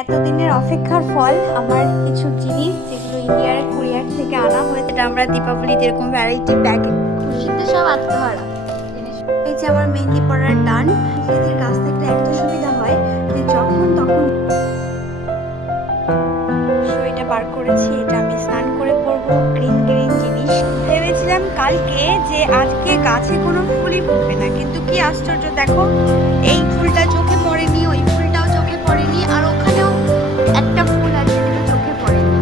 এতদিনের অপেক্ষার ফল আমার কিছু জিনিস যেগুলো ইন্ডিয়ার কুরিয়ার থেকে আনা হয়েছে এটা আমরা দীপাবলিতে এরকম ভ্যারাইটি ব্যাগ খুশিতে সব আত্মহারা এই যে আমার মেহেন্দি পড়ার টান এদের কাছ থেকে একটা সুবিধা হয় যে যখন তখন এটা বার করেছি, এটা কালকে যে আজকে গাছে কোনো ফুলই ফুটবে না। কিন্তু কি আশ্চর্য, দেখো, এই ফুলটা চোখে পড়েনি, ওই ফুলটাও চোখে পড়েনি, আর ওখানেও একটা ফুল আছে যেটা চোখে পড়েনি।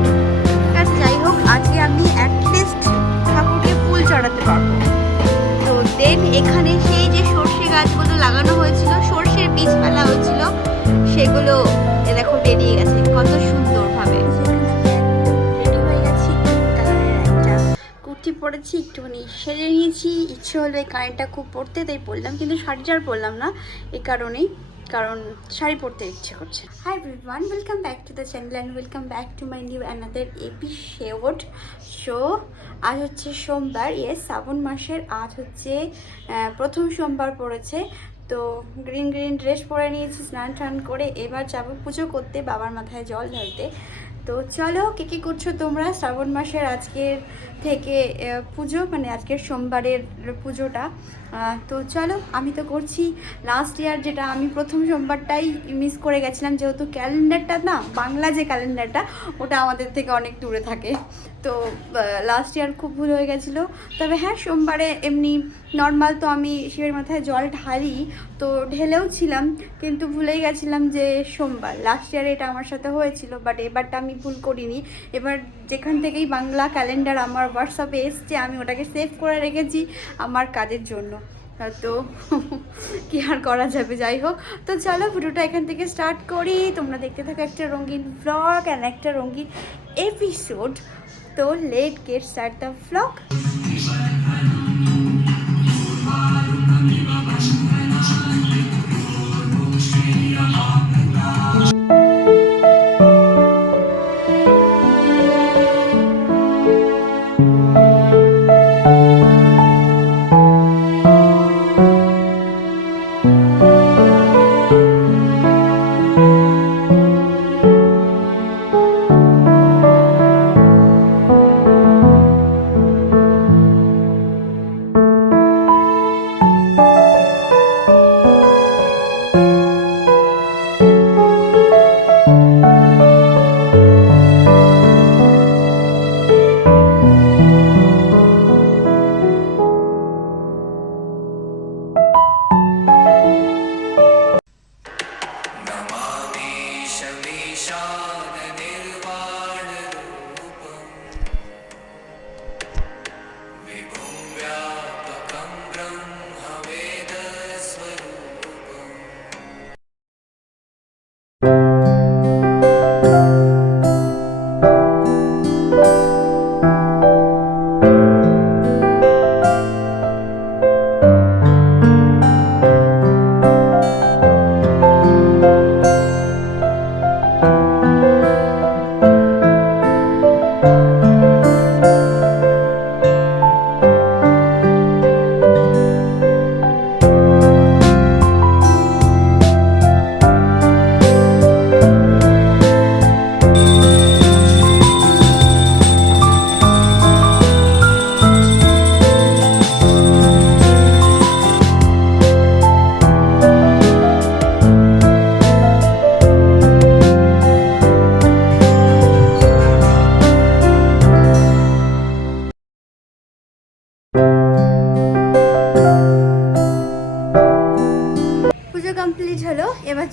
আছে, যাই হোক, আজকে আমি অ্যাটলিস্ট ঠাকুরকে ফুল চড়াতে পারব। তো দেন এখানে সেই যে সর্ষে গাছগুলো লাগানো হয়েছিল, সর্ষের বীজ ফেলা হয়েছিল, সেগুলো দেখো বেরিয়ে গেছে। কত সুন্দরভাবে। কুর্তি পরেছি একটুখানি সেরে নিয়েছি। ইচ্ছে হলো এই কারেন্টটা খুব পরতে তাই পরলাম কিন্তু শাড়িটা আর পরলাম না এই কারণেই। কারণ শাড়ি পরতে ইচ্ছে করছে। Hi everyone welcome back to the channel and welcome back to my new another episode show আজ হচ্ছে সোমবার ইয়ে শ্রাবণ মাসের। আজ হচ্ছে প্রথম সোমবার পড়েছে। তো গ্রিন গ্রিন ড্রেস পরে নিয়েছি, স্নান টান করে এবার যাব পুজো করতে, বাবার মাথায় জল ঢালতে। তো চলো, কে কী করছ তোমরা? শ্রাবণ মাসের আজকের থেকে পুজো মানে আজকের সোমবারের পুজোটা। তো চলো, আমি তো করছি। লাস্ট ইয়ার যেটা আমি প্রথম সোমবারটাই মিস করে গেছিলাম, যেহেতু ক্যালেন্ডারটা না, বাংলা যে ক্যালেন্ডারটা, ওটা আমাদের থেকে অনেক দূরে থাকে। তো লাস্ট ইয়ার খুব ভুল হয়ে গেছিল। তবে হ্যাঁ সোমবারে এমনি নর্মাল তো আমি শিবের মাথায় জল ঢালি, তো ঢেলেও ছিলাম, কিন্তু ভুলেই গেছিলাম যে সোমবার। লাস্ট ইয়ারে এটা আমার সাথে হয়েছিল বাট এবারটা আমি ভুল করিনি। এবার যেখান থেকেই বাংলা ক্যালেন্ডার আমার হোয়াটসঅ্যাপে এসছে, আমি ওটাকে সেভ করে রেখেছি আমার কাজের জন্য। তো কি আর করা যাবে, যাই হোক। তো চলো ভিডিওটা এখান থেকে স্টার্ট করি। তোমরা দেখতে থাকো একটা রঙিন ব্লগ অ্যান্ড একটা রঙিন এপিসোড তো let get start the blog Puja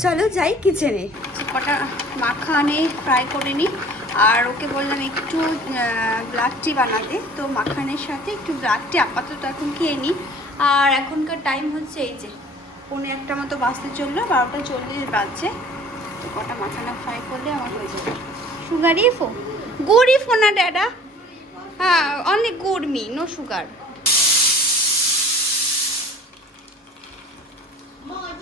চলো যাই কিচেনে। কটা মাখানে ফ্রাই করে নিই আর ওকে বললাম একটু ব্ল্যাক টি বানাতে। তো মাখানের সাথে একটু ব্ল্যাক টি আপাতত এখন খেয়ে নিই আর এখনকার টাইম হচ্ছে এই যে, পৌনে একটা মতো বাজতে চলল, বারোটা চল্লিশ বাজছে। তো কটা মাখানা ফ্রাই করলে আমার হয়ে যাবে। সুগারই ফো গুড়ই ফো না, ড্যাডা? হ্যাঁ অনেক গুড় মি নো সুগার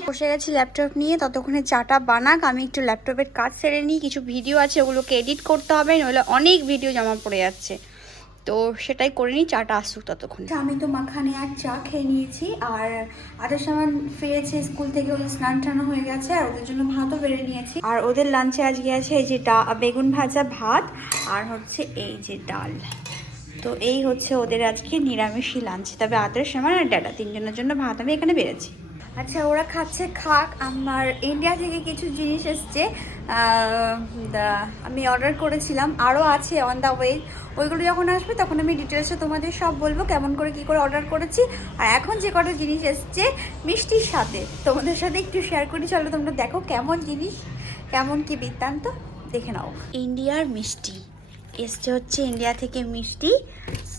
বসে গেছি ল্যাপটপ নিয়ে ততক্ষণে চাটা বানাক আমি একটু ল্যাপটপের কাজ সেরে নিই কিছু ভিডিও আছে ওগুলোকে এডিট করতে হবে নইলে অনেক ভিডিও জমা পড়ে যাচ্ছে। তো সেটাই করে নিই চাটা আসুক ততক্ষণ। আমি তো মাখানে আর চা খেয়ে নিয়েছি আর আদের সামান ফিরেছে স্কুল থেকে ওদের স্নান টানো হয়ে গেছে আর ওদের জন্য ভাতও বেড়ে নিয়েছি। আর ওদের লাঞ্চে আজকে আছে এই যে ডা বেগুন ভাজা ভাত আর হচ্ছে এই যে ডাল। তো এই হচ্ছে ওদের আজকে নিরামিষই লাঞ্চ তবে আদের সময় আর ড্যাডা তিনজনের জন্য ভাত আমি এখানে বেড়েছি। আচ্ছা ওরা খাচ্ছে খাক। আমার ইন্ডিয়া থেকে কিছু জিনিস এসছে। আমি অর্ডার করেছিলাম। আরও আছে অন দ্য ওয়ে ওইগুলো যখন আসবে, তখন আমি ডিটেলসে তোমাদের সব বলব, কেমন করে, কি করে অর্ডার করেছি। আর এখন যে কটা জিনিস এসছে, মিষ্টির সাথে। তোমাদের সাথে একটু শেয়ার করি। চলো তোমরা দেখো কেমন জিনিস, কেমন কি বৃত্তান্ত। দেখে নাও। ইন্ডিয়ার মিষ্টি। এসছে হচ্ছে ইন্ডিয়া থেকে মিষ্টি।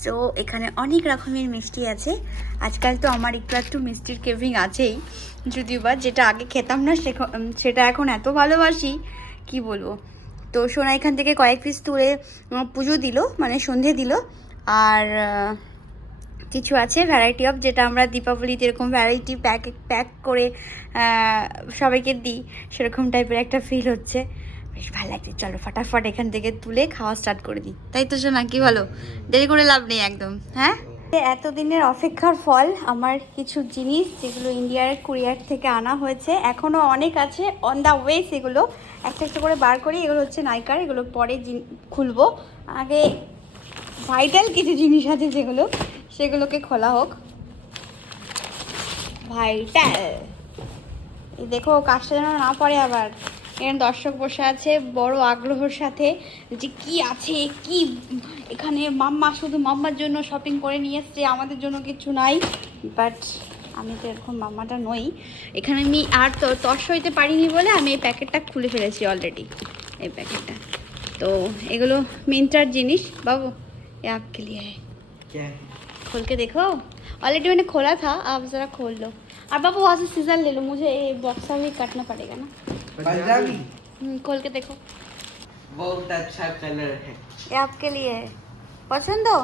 সো এখানে অনেক রকমের মিষ্টি আছে। আজকাল তো আমার একটু একটু মিষ্টির কেভিং আছেই। যদিও বা যেটা আগে খেতাম না সেটা এখন এত ভালোবাসি, কি বলব? তো সোনা এখান থেকে কয়েক পিস তুলে পুজো দিল মানে সন্ধে দিল। আর কিছু আছে ভ্যারাইটি অফ যেটা আমরা দীপাবলিতে এরকম ভ্যারাইটি প্যাক প্যাক করে সবাইকে দিই, সেরকম টাইপের একটা ফিল হচ্ছে। বেশ ভালো লাগছে। চলো ফটাফট এখান থেকে তুলে খাওয়া স্টার্ট করে দিই। তাই তো শোনা কি ভালো দেরি করে লাভ নেই একদম হ্যাঁ? এতদিনের অপেক্ষার ফল আমার কিছু জিনিস যেগুলো ইন্ডিয়ার কুরিয়ার থেকে আনা হয়েছে এখনও অনেক আছে। অন দ্য ওয়ে সেগুলো একটা একটা করে বার করি এগুলো হচ্ছে নাইকার এগুলো পরে খুলবো। আগে ভাইটাল কিছু জিনিস আছে যেগুলো সেগুলোকে খোলা হোক। ভাইটাল দেখো কাজটা যেন না পড়ে আবার। এখানে দর্শক বসে আছে বড় আগ্রহের সাথে যে কি আছে কি এখানে মাম্মা শুধু মাম্মার জন্য শপিং করে নিয়ে এসছে আমাদের জন্য কিছু নাই বাট আমি তো এরকম মাম্মাটা নই এখানে আমি আর তো তর্স হইতে পারিনি বলে আমি এই প্যাকেটটা খুলে ফেলেছি অলরেডি এই প্যাকেটটা তো এগুলো মিন্টার জিনিস বাবু ये आपके लिए है क्या है खोल के देखो ऑलरेडी मैंने खोला था आप ज़रा खोल लो और बाबू वहाँ से सीजर ले लो मुझे ये बॉक्सा भी काटना पड़ेगा ना पंजाबी हम्म, खोल के देखो बहुत अच्छा कलर है ये आपके लिए है पसंद हो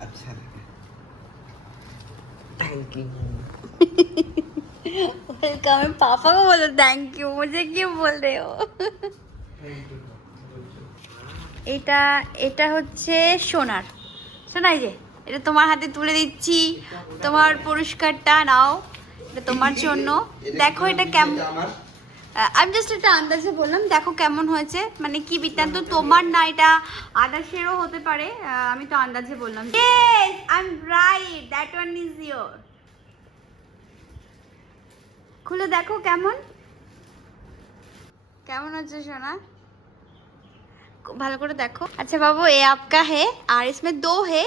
अच्छा लगा थैंक यू वेलकम पापा को बोलो थैंक यू मुझे क्यों बोल रहे हो এটা এটা হচ্ছে সোনার সোনাই যে এটা তোমার হাতে তুলে দিচ্ছি তোমার পুরস্কারটা নাও এটা তোমার জন্য দেখো এটা কেমন আমার আমি জাস্ট একটা আন্দাজে বললাম, দেখো কেমন হয়েছে। মানে কি বৃত্তান্ত? তোমার না, এটা আদাসেরও হতে পারে। আমি তো আন্দাজে বললাম। Yes I am right that one is your খুলে দেখো কেমন। কেমন হচ্ছে সোনা? ভালো করে দেখো। আচ্ছা বাবু, এ আপকা হে, আর ইসমে দো হে,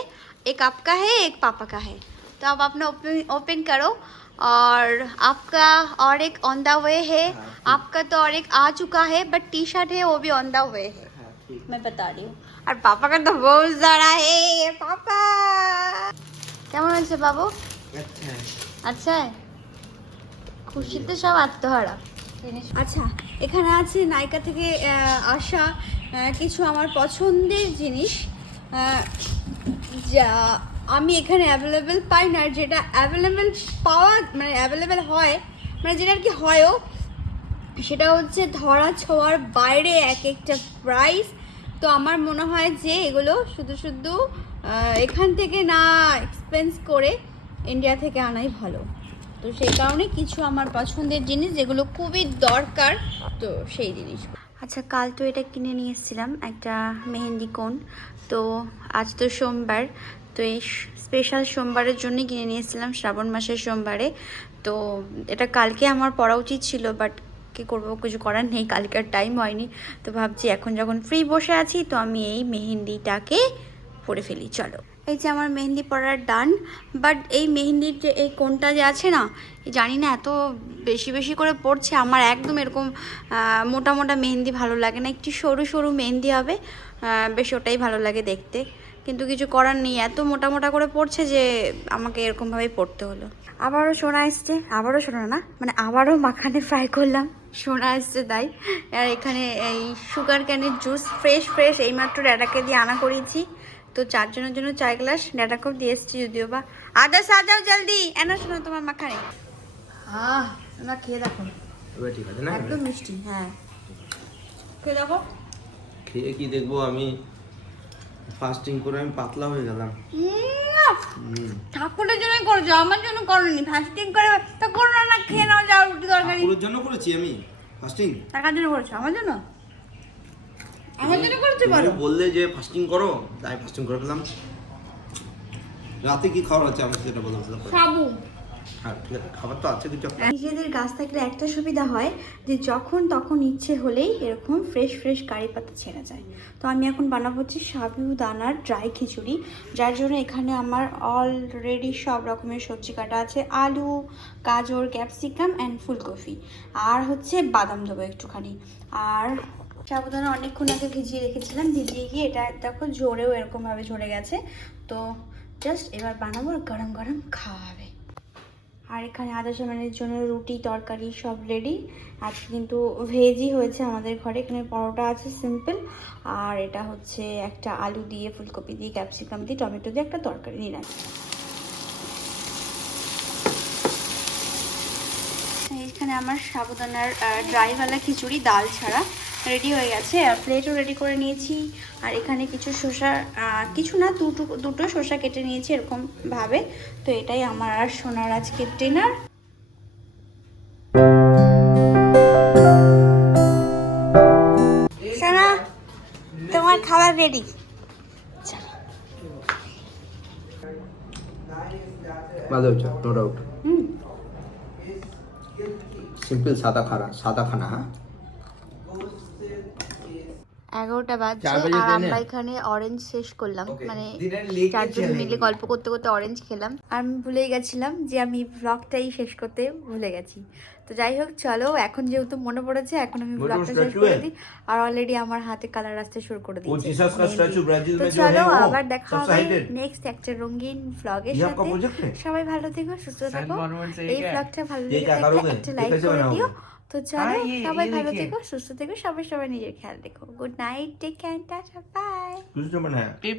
এক আপকা হে, এক পাপা কা হে। तो आप अपना ओपन ओपन करो और आपका और एक ऑन द वे है आपका तो और एक आ चुका है बट टी शर्ट है वो भी ऑन द वे है हाँ ठीक मैं बता रही हूँ और पापा का तो बहुत सारा है पापा কেমন হয়েছে বাবু अच्छा है আচ্ছা খুশিতে সব আত্মহারা আচ্ছা এখানে আছে নায়িকা থেকে আহ, আসা আহ, কিছু আমার পছন্দের জিনিস আহ, যা আমি এখানে অ্যাভেলেবেল পাই না, আর যেটা অ্যাভেলেবেল পাওয়া মানে অ্যাভেলেবেল হয় মানে যেটা আর কি হয়ও, সেটা হচ্ছে ধরা ছোঁয়ার বাইরে এক একটা প্রাইস তো আমার মনে হয় যে এগুলো শুধু শুধু এখান থেকে না এক্সপেন্স করে ইন্ডিয়া থেকে আনাই ভালো। তো সেই কারণে কিছু আমার পছন্দের জিনিস যেগুলো খুবই দরকার, তো সেই জিনিস। আচ্ছা কাল তো এটা কিনে নিয়ে এসেছিলাম, একটা মেহেন্দি কোন। তো আজ তো সোমবার তো এই স্পেশাল সোমবারের জন্য কিনে নিয়েছিলাম, শ্রাবণ মাসের সোমবারে। তো এটা কালকে আমার পড়া উচিত ছিল বাট কী করব, কিছু করার নেই, কালকে আর টাইম হয়নি। তো ভাবছি এখন যখন ফ্রি বসে আছি, তো আমি এই মেহেন্দিটাকে পরে ফেলি, চলো। এই যে আমার মেহেন্দি পরার ডান বাট এই মেহেন্দির যে, এই কোনটা যে আছে না জানি না এত বেশি বেশি করে পড়ছে, আমার একদম এরকম মোটা মোটা মেহেন্দি ভালো লাগে না। একটু সরু সরু মেহেন্দি হবে বেশ ওটাই ভালো লাগে দেখতে। কিন্তু কিছু করার নেই। এত মোটা মোটা করে পড়ছে যে আমাকে এরকমভাবেই পড়তে হলো। আবারও সোনা এসছে আবারও সোনা না মানে আবারও মাখানে ফ্রাই করলাম। সোনা এসছে তাই। আর এখানে এই সুগার ক্যানের জুস ফ্রেশ ফ্রেশ এইমাত্র ড্যাডাকে দিয়ে আনা করিয়েছি তো চারজনের জন্য চার গ্লাস ড্যাডাকেও দিয়ে এসছি যদিও বা। আদা সাজাও জলদি। এনা শোনো তোমার মাখানে। আহ তোমরা খেয়ে দেখো। এবার ঠিক আছে না? একদম মিষ্টি হ্যাঁ। খেয়ে দেখো। খেয়ে কি দেখব আমি? ফাস্টিং করে আমি পাতলা হয়ে গেলাম। ঠাকুরের জন্যই করেছ আমার জন্য করোনি। ফাস্টিং করে তো করো না না খেয়ে নাও যাও রুটি তরকারি। ঠাকুরের জন্য করেছি আমি। ফাস্টিং টাকার জন্য করেছ? আমার জন্য? আমার জন্য করেছ বলো। বললে যে ফাস্টিং করো তাই ফাস্টিং করে ফেলাম রাতে কি খাওয়ার আছে? আমাকে সেটা বলো। সাবু। আছে কিছু নিজেদের গাছ থাকলে একটা সুবিধা হয় যে যখন তখন ইচ্ছে হলেই এরকম ফ্রেশ ফ্রেশ কারি পাতা ছেঁড়া যায়। তো আমি এখন বানাবো হচ্ছে সাবুদানার ড্রাই খিচুড়ি, যার জন্য এখানে আমার অলরেডি সব রকমের সবজি কাটা আছে, আলু, গাজর ক্যাপসিকাম অ্যান্ড ফুলকপি। আর হচ্ছে বাদাম দেবো একটুখানি। আর সাবুদানা অনেকক্ষণ আগে ভিজিয়ে রেখেছিলাম, ভিজিয়ে গিয়ে এটা দেখো জোরেও এরকমভাবে ঝরে গেছে। তো জাস্ট এবার বানাবো গরম গরম খাওয়া হবে। আর এখানে আদা সামানের জন্য রুটি, তরকারি সব রেডি আজকে কিন্তু ভেজই হয়েছে আমাদের ঘরে। এখানে পরোটা আছে সিম্পল আর এটা হচ্ছে একটা আলু দিয়ে, ফুলকপি দিয়ে ক্যাপসিকাম দিয়ে, টমেটো দিয়ে একটা তরকারি নিরামিষ এখানে আমার সাবুদানার ড্রাইওয়ালা খিচুড়ি, ডাল ছাড়া। রেডি হয়ে গেছে। আর প্লেটও রেডি করে নিয়েছি। আর এখানে কিছু শসা কিছু না দুটো দুটো শসা কেটে নিয়েছি এরকম ভাবে। তো এটাই আমার আর সোনার আজকের ডিনার সোনা তোমার খাবার রেডি ভালো হয়েছে নো ডাউট হুম। সিম্পল সাদা খানা সাদা খানা হ্যাঁ? এগারোটা বাজছে আর আমরা এখানে অরেঞ্জ শেষ করলাম। মানে চারজন মিলে গল্প করতে করতে অরেঞ্জ খেলাম। আর আমি ভুলে গেছিলাম যে আমি ব্লগটাই শেষ করতে ভুলে গেছি। তো যাই হোক চলো এখন যেহেতু মনে পড়েছে এখন আমি ব্লগটা শেষ করে দিই। আর অলরেডি আমার হাতে কালার আসতে শুরু করে দিয়েছি। তো চলো আবার দেখা হবে নেক্সট একটা রঙিন ব্লগের সাথে। সবাই ভালো থেকো সুস্থ থাকো। এই ব্লগটা ভালো লেগে একটা লাইক করে দিও। তো চলো সবাই ভালো থেকো সুস্থ থেকো সবাই সবাই নিজের খেয়াল রেখো। Good night take care tata bye